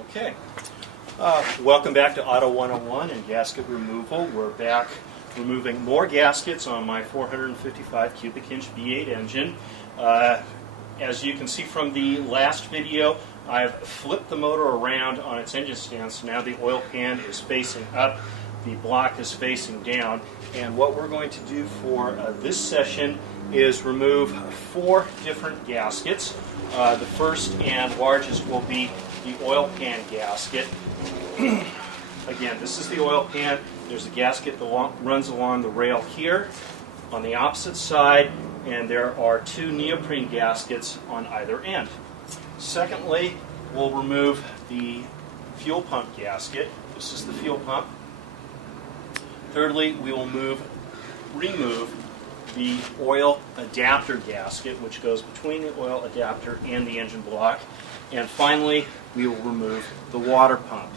Okay, welcome back to Auto 101 and gasket removal. We're back removing more gaskets on my 455 cubic inch V8 engine. As you can see from the last video, I've flipped the motor around on its engine stand, so now the oil pan is facing up, the block is facing down, and what we're going to do for this session is remove 4 different gaskets. The first and largest will be the oil pan gasket. Again, this is the oil pan. There's a gasket that runs along the rail here on the opposite side, and there are 2 neoprene gaskets on either end. Secondly, we'll remove the fuel pump gasket. This is the fuel pump. Thirdly, we will remove the oil adapter gasket, which goes between the oil adapter and the engine block. And finally, we will remove the water pump.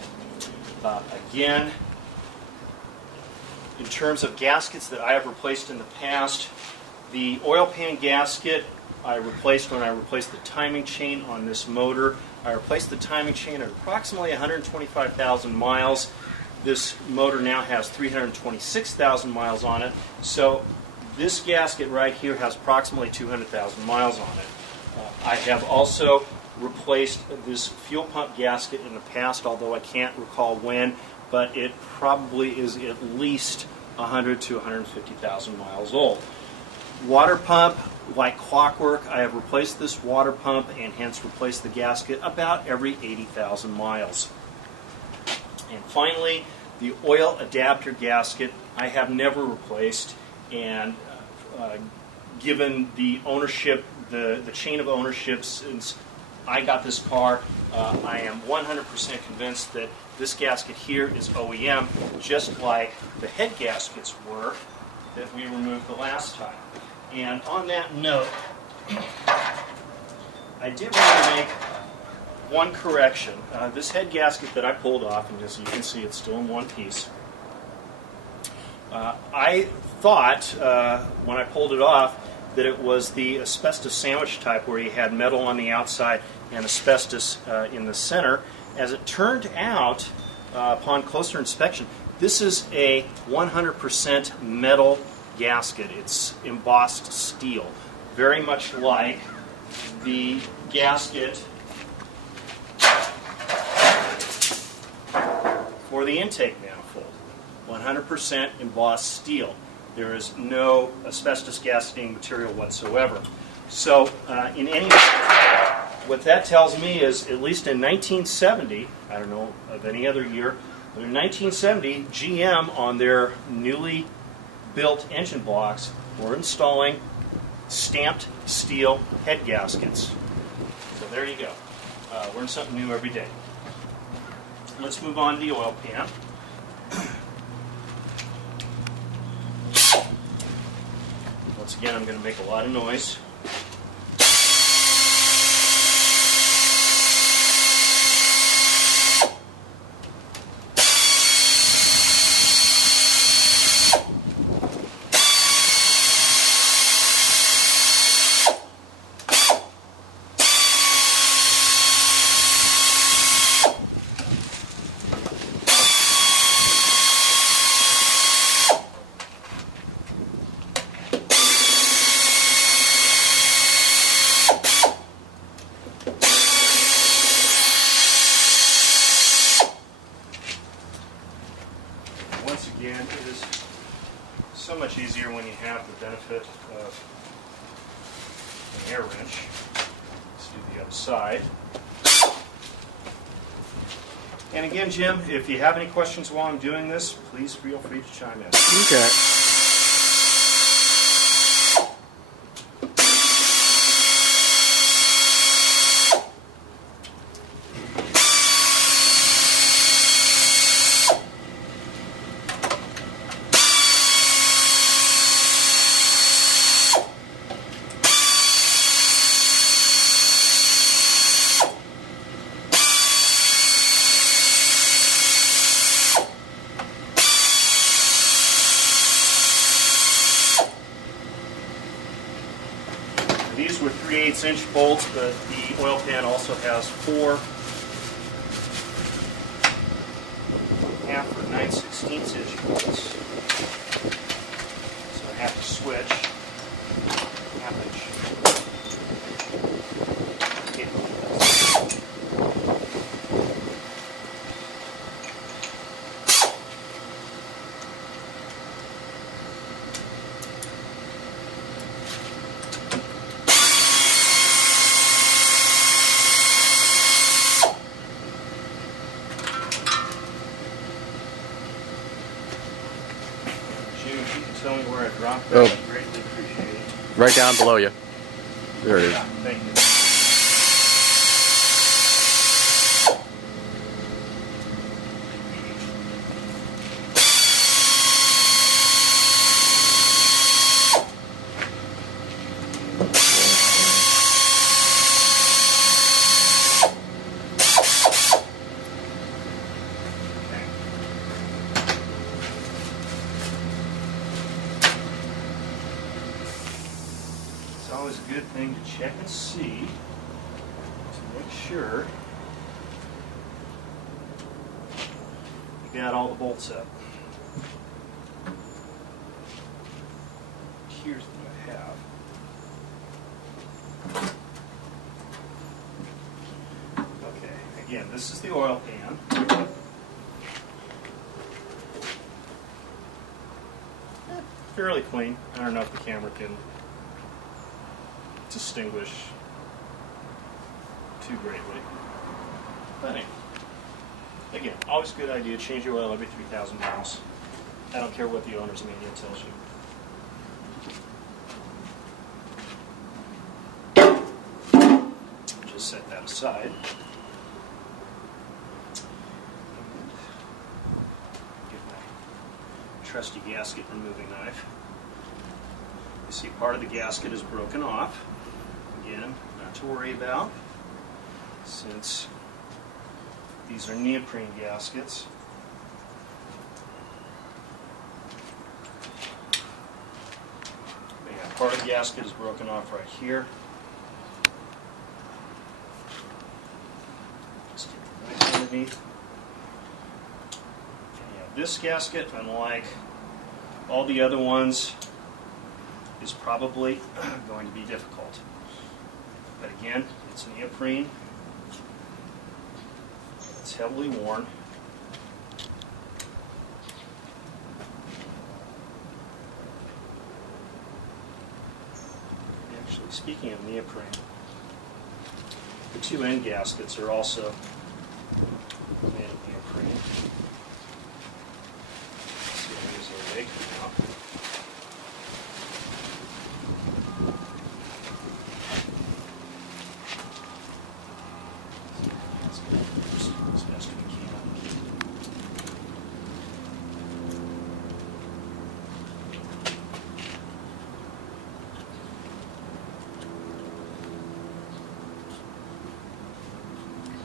Again, in terms of gaskets that I have replaced in the past, the oil pan gasket I replaced when I replaced the timing chain on this motor. I replaced the timing chain at approximately 125,000 miles. This motor now has 326,000 miles on it, so this gasket right here has approximately 200,000 miles on it. I have also replaced this fuel pump gasket in the past, although I can't recall when, but it probably is at least 100 to 150,000 miles old. Water pump, like clockwork, I have replaced this water pump and hence replaced the gasket about every 80,000 miles. And finally, the oil adapter gasket I have never replaced, and given the ownership, the chain of ownership since I got this car, I am 100% convinced that this gasket here is OEM, just like the head gaskets were that we removed the last time. And on that note, I did want to make one correction. This head gasket that I pulled off, and as you can see, it's still in one piece. I thought, when I pulled it off, that it was the asbestos sandwich type where you had metal on the outside and asbestos in the center. As it turned out, upon closer inspection, this is a 100% metal gasket. It's embossed steel, very much like the gasket for the intake manifold. 100% embossed steel. There is no asbestos gasketing material whatsoever. So, in any what that tells me is, at least in 1970, I don't know of any other year, but in 1970, GM on their newly built engine blocks were installing stamped steel head gaskets. So there you go. Learn something new every day. Let's move on to the oil pan. Once again, I'm going to make a lot of noise. Once again, it is so much easier when you have the benefit of an air wrench. Let's do the other side. And again, Jim, if you have any questions while I'm doing this, please feel free to chime in. Okay. These were 3/8 inch bolts, but the oil pan also has 4 9/16 inch bolts. So I have to switch half inch. Jim, if you can tell me where I dropped that, I'd greatly appreciate it. Right down below you. There it is. Yeah, thank you. It's always a good thing to check and see to make sure you got all the bolts up. Here's what I have. Okay, again, this is the oil pan. Fairly clean. I don't know if the camera can distinguish too greatly. But anyway, again, always a good idea, change your oil every 3,000 miles. I don't care what the owner's manual tells you. Just set that aside. Get my trusty gasket removing knife. You see part of the gasket is broken off. Again, not to worry about, since these are neoprene gaskets. But yeah, part of the gasket is broken off right here. Just get it nice underneath. And yeah, this gasket, unlike all the other ones, is probably going to be difficult. But again, it's neoprene. It's heavily worn. Actually, speaking of neoprene, the two end gaskets are also made of neoprene. Let's see if there's a way to come out. As best we can.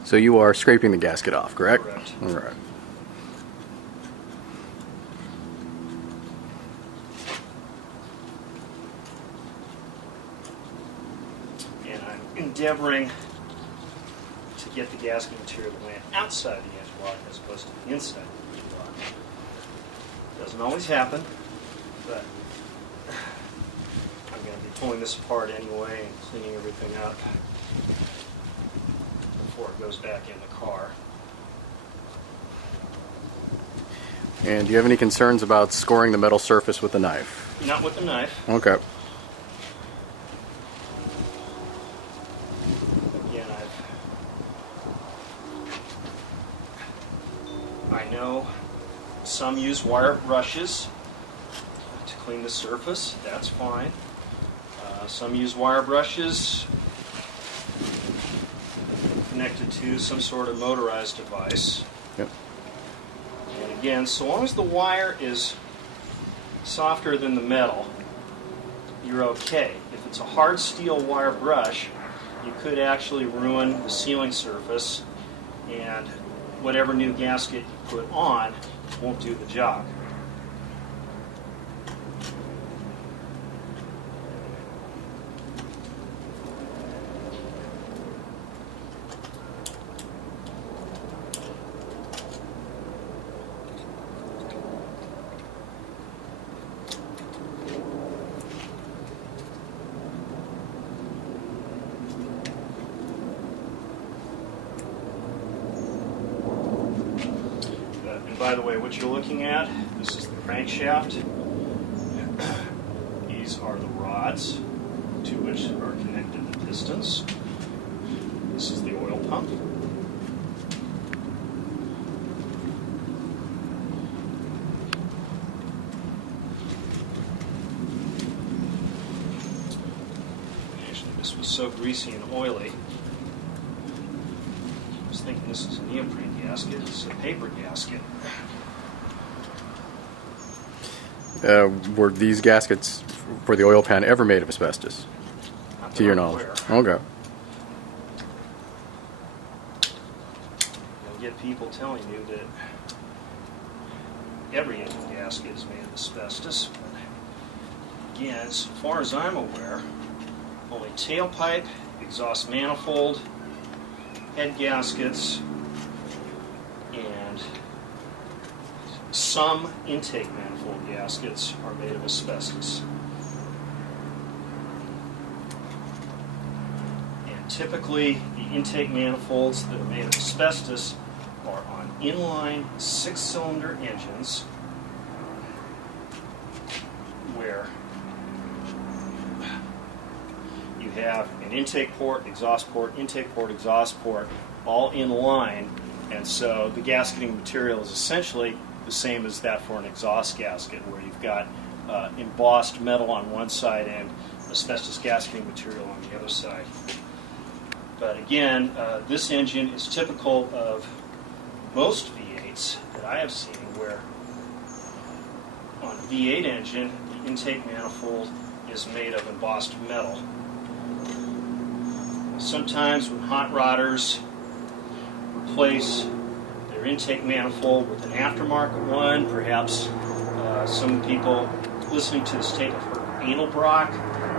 So you are scraping the gasket off, correct? Correct. All right. And I'm endeavoring to get the gasket material to land outside the edge block as opposed to the inside of the edge block. Doesn't always happen, but I'm going to be pulling this apart anyway and cleaning everything up before it goes back in the car. And do you have any concerns about scoring the metal surface with a knife? Not with the knife. Okay. Again, I know some use wire brushes to clean the surface. That's fine. Some use wire brushes connected to some sort of motorized device. Yep. And again, so long as the wire is softer than the metal, you're okay. If it's a hard steel wire brush, you could actually ruin the sealing surface, and whatever new gasket you put on won't do the job. by the way, what you're looking at, this is the crankshaft. These are the rods to which are connected the pistons. This is the oil pump. Actually, this was so greasy and oily. I was thinking this is a neoprene gasket. It's a paper gasket. Were these gaskets for the oil pan ever made of asbestos? Not To that your I'm knowledge. aware. Okay. You'll get people telling you that every engine gasket is made of asbestos. But again, as far as I'm aware, only tailpipe, exhaust manifold, head gaskets, and some intake manifold gaskets are made of asbestos. And typically, the intake manifolds that are made of asbestos are on inline 6-cylinder engines where you have an intake port, exhaust port, intake port, exhaust port, all in line, and so the gasketing material is essentially the same as that for an exhaust gasket, where you've got embossed metal on one side and asbestos gasketing material on the other side. But again, this engine is typical of most V8s that I have seen, where on a V8 engine, the intake manifold is made of embossed metal. Sometimes when hot rodders replace their intake manifold with an aftermarket one, perhaps some people listening to this tape have heard Anelbrock,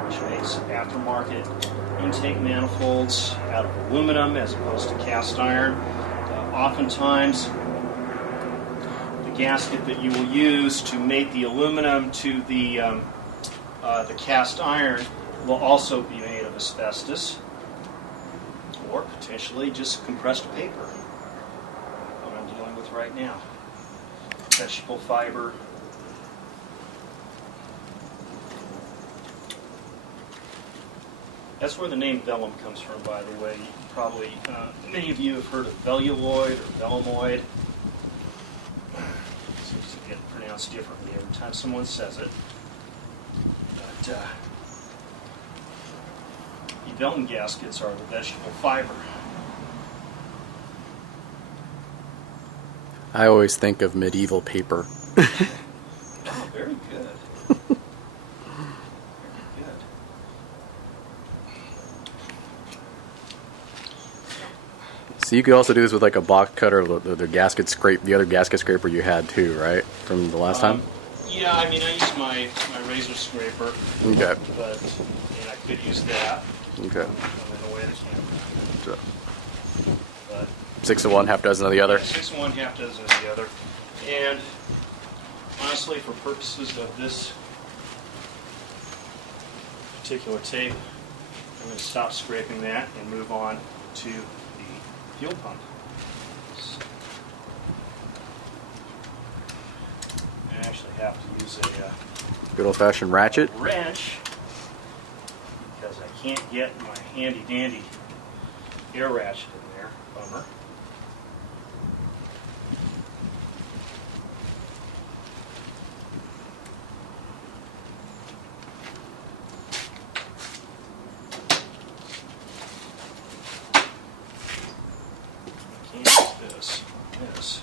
which makes aftermarket intake manifolds out of aluminum as opposed to cast iron. Oftentimes, the gasket that you will use to mate the aluminum to the cast iron will also be made of asbestos, or potentially just compressed paper, what I'm dealing with right now. Vegetable fiber. That's where the name vellum comes from, by the way. Probably, many of you have heard of velluloid or velumoid. It seems to get pronounced differently every time someone says it. But the vellum gaskets are the vegetable fiber. I always think of medieval paper. Oh, very good. Very good. So you could also do this with like a box cutter, the gasket scrape, the other gasket scraper you had too, right? From the last time? Yeah, I mean, I use my razor scraper. Okay. But I could use that. Okay. I'm in the way of the camera. So, But 6 of one, half dozen of the other. 6 of one, half dozen of the other. And honestly, for purposes of this particular tape, I'm going to stop scraping that and move on to the fuel pump. I actually have to use a Good old-fashioned ratchet. wrench because I can't get my handy-dandy air ratchet in there. Bummer. Can't get this on this.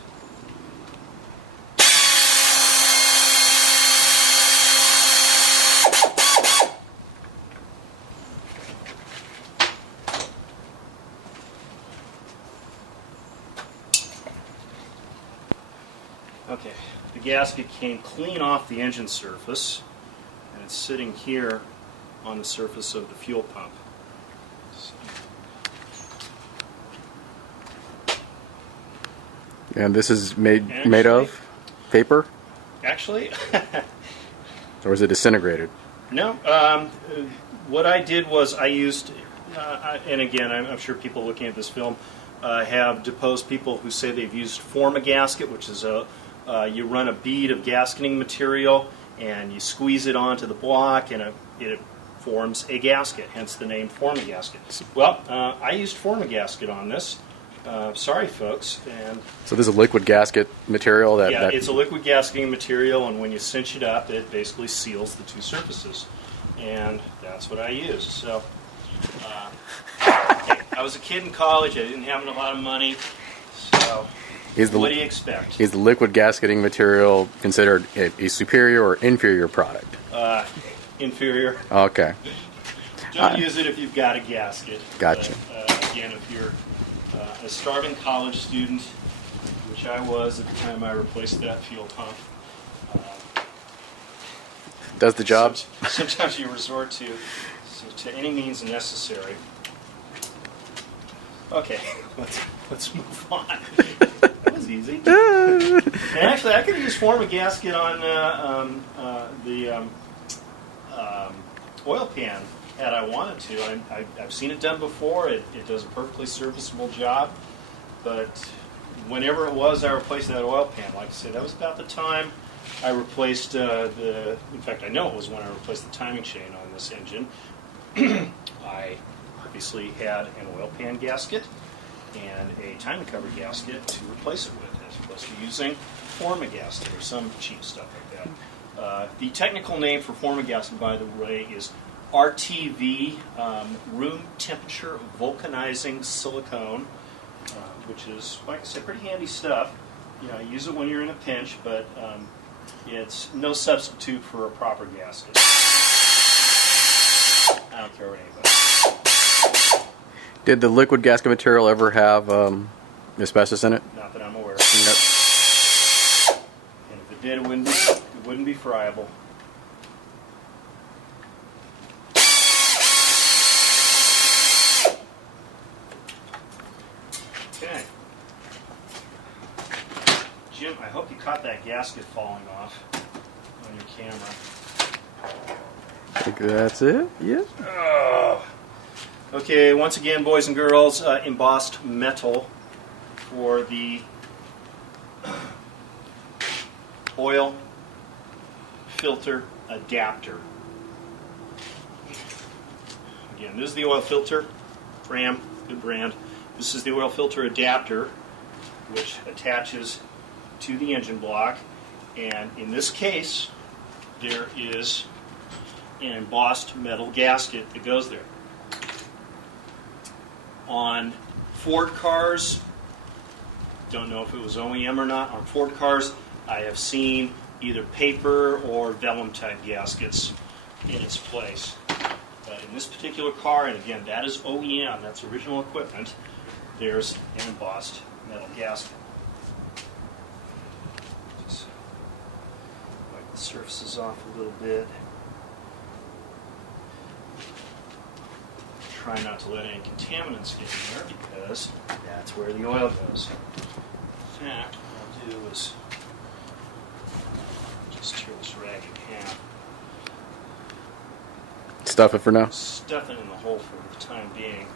Okay, the gasket came clean off the engine surface, and it's sitting here on the surface of the fuel pump. So, And this is made Actually- of paper, actually, or is it disintegrated? no. What I did was I used, and again, I'm sure people looking at this film have deposed people who say they've used Forma gasket, which is a You run a bead of gasketing material and you squeeze it onto the block, and it forms a gasket, hence the name Formagasket. Well, I used Formagasket on this. Sorry, folks. And So this is a liquid gasket material that... yeah, it's a liquid gasketing material, and when you cinch it up, it basically seals the two surfaces. And that's what I used. So, hey, I was a kid in college. I didn't have a lot of money. So, what do you expect? Is the liquid gasketing material considered a superior or inferior product? Inferior. Okay. Don't use it if you've got a gasket. Gotcha. But, again, if you're a starving college student, which I was at the time I replaced that fuel pump, Does the job? sometimes you resort to any means necessary. Okay, let's move on. That was easy. And actually, I could use Formagasket on the oil pan had I wanted to. I've seen it done before. It does a perfectly serviceable job. But whenever it was I replaced that oil pan, like I said, that was about the time I replaced in fact, I know it was when I replaced the timing chain on this engine. I obviously had an oil pan gasket and a timing cover gasket to replace it with, as opposed to using Formagasket or some cheap stuff like that. The technical name for Formagasket, by the way, is RTV, room temperature vulcanizing silicone, which is, like I said, pretty handy stuff. You know, use it when you're in a pinch, but it's no substitute for a proper gasket. I don't care what anybody says. Did the liquid gasket material ever have asbestos in it? Not that I'm aware of. Nope. And if it did, it wouldn't be friable. Okay. Jim, I hope you caught that gasket falling off on your camera. I think that's it. Yeah. Oh. Okay, once again, boys and girls, embossed metal for the oil filter adapter. Again, this is the oil filter, Ram, good brand. This is the oil filter adapter, which attaches to the engine block, and in this case, there is an embossed metal gasket that goes there. On Ford cars, don't know if it was OEM or not, on Ford cars I have seen either paper or vellum type gaskets in its place. But in this particular car, and again, that is OEM, that's original equipment, there's an embossed metal gasket. Just wipe the surfaces off a little bit. Try not to let any contaminants get in there, because that's where the oil goes. In fact, what I'll do is just tear this rag in half. Stuff it for now. Stuff it in the hole for the time being.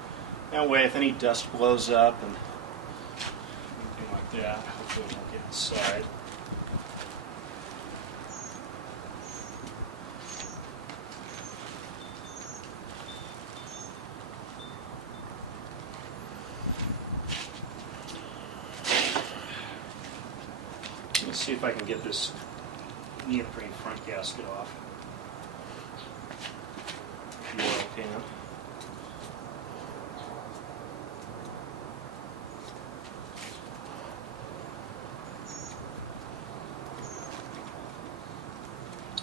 That way, if any dust blows up and anything like that, hopefully it won't get inside. Let's see if I can get this neoprene front gasket off the oil pan.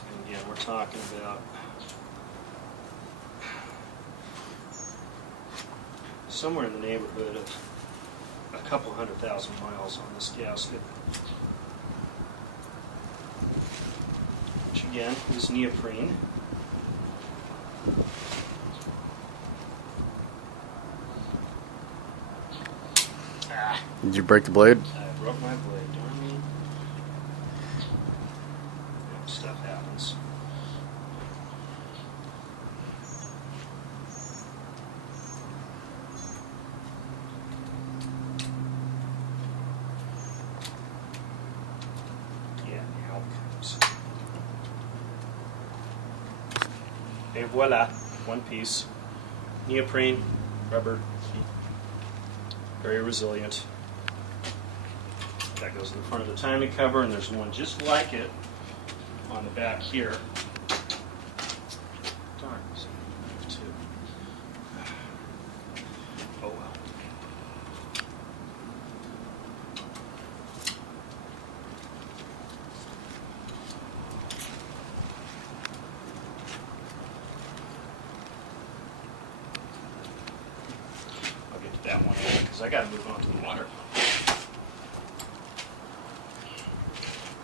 And again, we're talking about somewhere in the neighborhood of a couple 100,000 miles on this gasket. Which again is neoprene. Did you break the blade? I broke my blade, darn me. Yeah, stuff happens. Et voila, one piece. Neoprene, rubber, very resilient. That goes in the front of the timing cover, and there's one just like it on the back here. Darn, so I have two. Oh well. I'll get to that one because I got to move on to the water pump.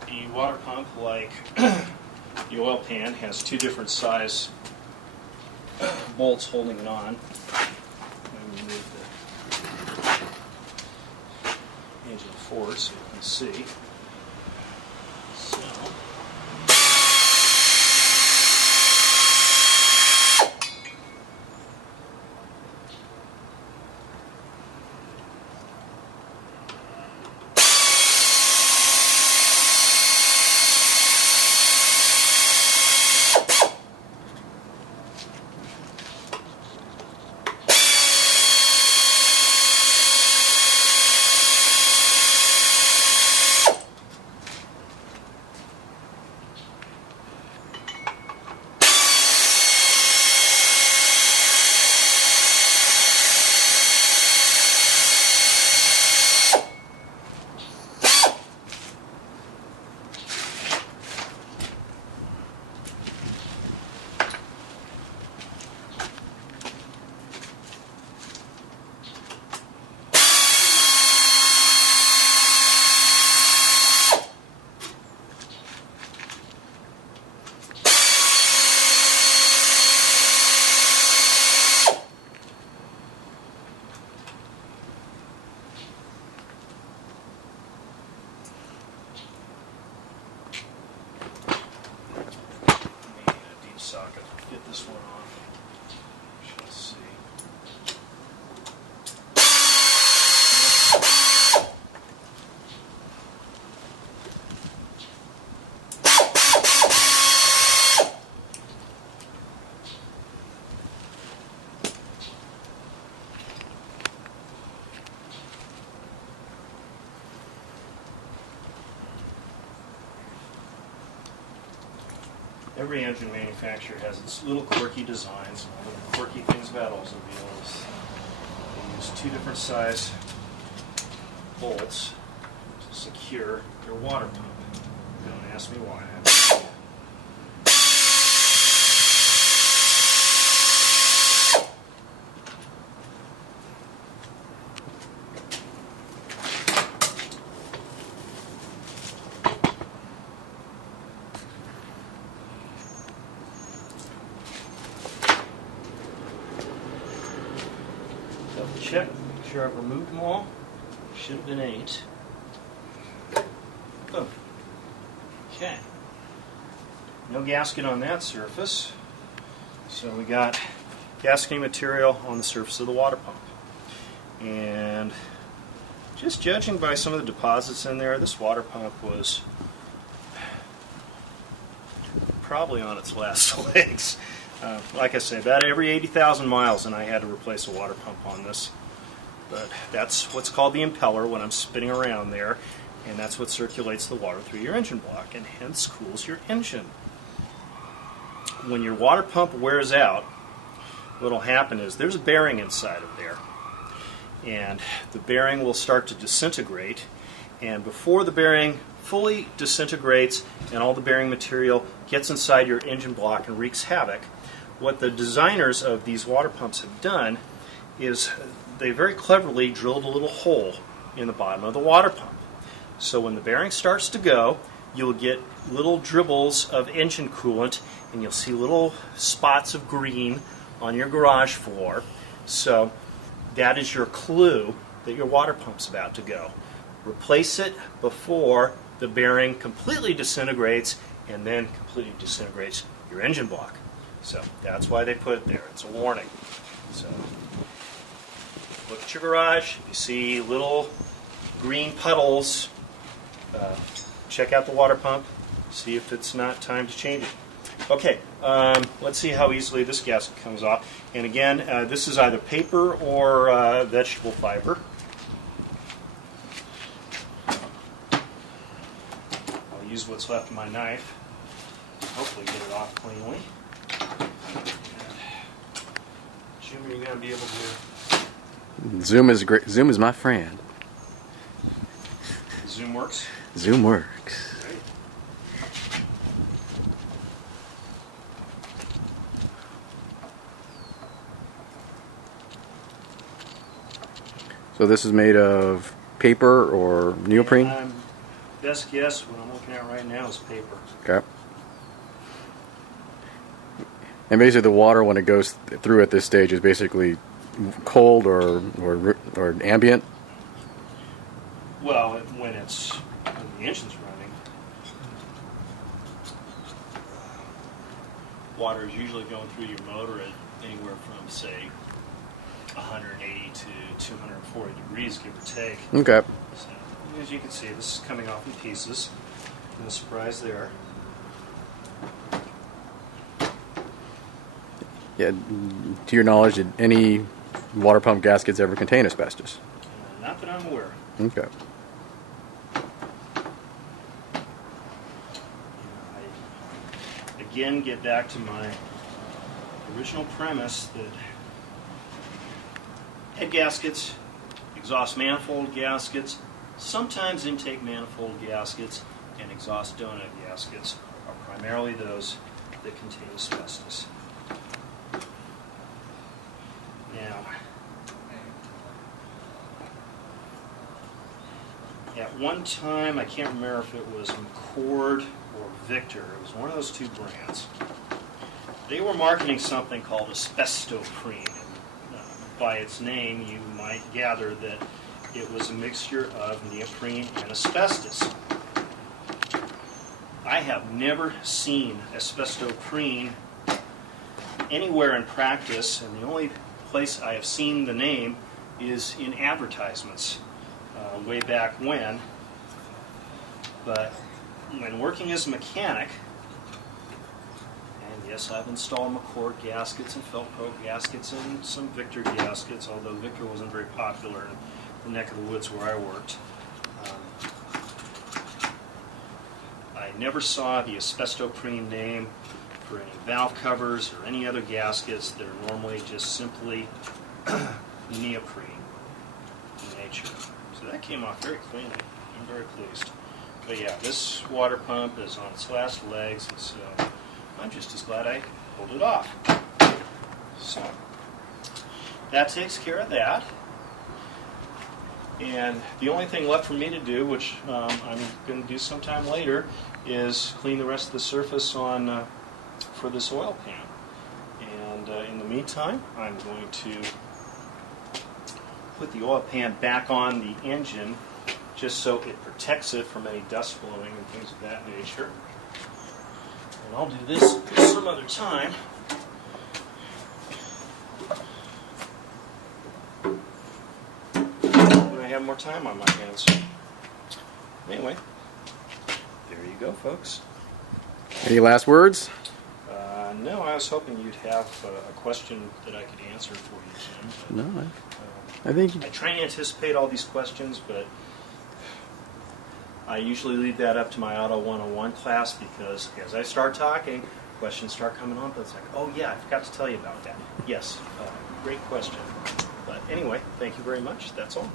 The water pump, like the oil pan, has two different size bolts holding it on. Let me move the engine forward so you can see. So, socket. Get this one off. Shall see. Every engine manufacturer has its little quirky designs. One of the quirky things about Oldsmobile is they use two different size bolts to secure their water pump. Don't ask me why. I have no idea. Double check, make sure I've removed them all. Should have been 8. Boom. Okay. No gasket on that surface. So we got gasketing material on the surface of the water pump. And just judging by some of the deposits in there, this water pump was probably on its last legs. Like I say, about every 80,000 miles and I had to replace a water pump on this. But that's what's called the impeller when I'm spinning around there, and that's what circulates the water through your engine block and hence cools your engine. When your water pump wears out, what will happen is there's a bearing inside of there, and the bearing will start to disintegrate, and before the bearing fully disintegrates and all the bearing material gets inside your engine block and wreaks havoc, what the designers of these water pumps have done is they very cleverly drilled a little hole in the bottom of the water pump. So when the bearing starts to go, you'll get little dribbles of engine coolant and you'll see little spots of green on your garage floor. So that is your clue that your water pump's about to go. Replace it before the bearing completely disintegrates and then completely disintegrates your engine block. So that's why they put it there. It's a warning. So look at your garage. You see little green puddles. Check out the water pump. See if it's not time to change it. Okay, let's see how easily this gasket comes off. And again, this is either paper or vegetable fiber. I'll use what's left of my knife. Hopefully get it off cleanly. Jim, are you going to be able to... Zoom is great. Zoom is my friend. Zoom works? Zoom works. Great. So this is made of paper or neoprene? Best guess, what I'm looking at right now is paper. Okay. And basically the water, when it goes through at this stage, is basically cold or ambient? Well, when the engine's running, water is usually going through your motor at anywhere from, say, 180 to 240 degrees, give or take. Okay. So, as you can see, this is coming off in pieces. No surprise there. Yeah. To your knowledge, did any water pump gaskets ever contain asbestos? Not that I'm aware of. Okay. I again get back to my original premise that head gaskets, exhaust manifold gaskets, sometimes intake manifold gaskets, and exhaust donut gaskets are primarily those that contain asbestos. Now, at one time, I can't remember if it was McCord or Victor, it was one of those two brands. They were marketing something called asbestoprene. By its name, you might gather that it was a mixture of neoprene and asbestos. I have never seen asbestoprene anywhere in practice, and the only place I have seen the name is in advertisements way back when. But when working as a mechanic, and yes, I've installed McCord gaskets and Feltro gaskets and some Victor gaskets, although Victor wasn't very popular in the neck of the woods where I worked. I never saw the asbestoprene name for any valve covers or any other gaskets that are normally just simply neoprene in nature. So that came off very cleanly. I'm very pleased. But yeah, this water pump is on its last legs, and so I'm just as glad I pulled it off. So that takes care of that. And the only thing left for me to do, which I'm going to do sometime later, is clean the rest of the surface on for this oil pan. And in the meantime, I'm going to put the oil pan back on the engine just so it protects it from any dust blowing and things of that nature. And I'll do this some other time. When I have more time on my hands. Anyway, there you go, folks. Any last words? No, I was hoping you'd have a question that I could answer for you, Jim. But, No, I think... I try and anticipate all these questions, but I usually leave that up to my Auto 101 class because as I start talking, questions start coming on, but it's like, oh yeah, I forgot to tell you about that. Yes, great question. But anyway, thank you very much. That's all.